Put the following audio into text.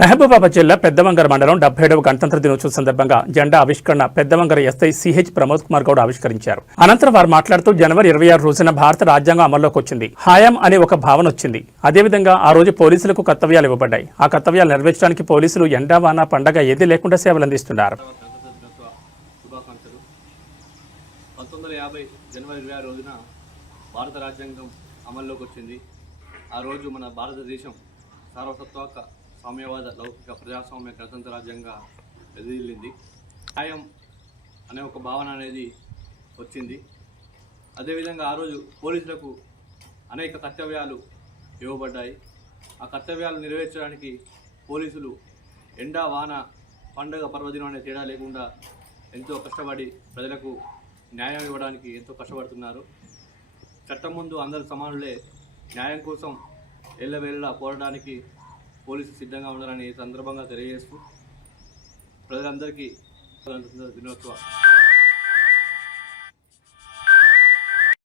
మహబూబాబాద్ జిల్లా పెద్దవంగర మండలం డెబ్బై ఏడవ గణతంత్ర దినోత్సవం సందర్భంగా జెండా ఆవిష్కరణ పెద్దవంగర ఎస్ఐ సిహెచ్ ప్రమోద్ కుమార్ గౌడ్ ఆవిష్కరించారు. అనంతరం వారు మాట్లాడుతూ జనవరి ఇరవై ఆరు రోజున భారత రాజ్యాంగం అమల్లోకి వచ్చింది. హాయం అనే ఒక భావన వచ్చింది. అదేవిధంగా ఆ రోజు పోలీసులకు కర్తవ్యాలు ఇవ్వబడ్డాయి. ఆ కర్తవ్యాలు నెరవేర్చడానికి పోలీసులు ఎండావాన పండగ ఏది లేకుండా సేవలు అందిస్తున్నారు. భారత రాజ్యాంగం అమల్లోకి వచ్చింది. ఆ రోజు మన భారతదేశం సార్వసత్వాక సామ్యవాద లౌకిక ప్రజాస్వామ్య గణతంత్ర రాజ్యంగా ఎదిరిల్లింది న్యాయం అనే ఒక భావన అనేది వచ్చింది. అదేవిధంగా ఆ రోజు పోలీసులకు అనేక కర్తవ్యాలు ఇవ్వబడ్డాయి. ఆ కర్తవ్యాలు నెరవేర్చడానికి పోలీసులు ఎండా వాన పండగ పర్వదినం అనే తేడా లేకుండా ఎంతో కష్టపడి ప్రజలకు న్యాయం ఇవ్వడానికి ఎంతో కష్టపడుతున్నారు. చట్టం ముందు అందరు సమానులే. న్యాయం కోసం ఎల్లవేళలా పోరాడానికి పోలీసు సిద్ధంగా ఉండాలని సందర్భంగా తెలియజేస్తూ ప్రజలందరికీ గణతంత్ర దినోత్సవ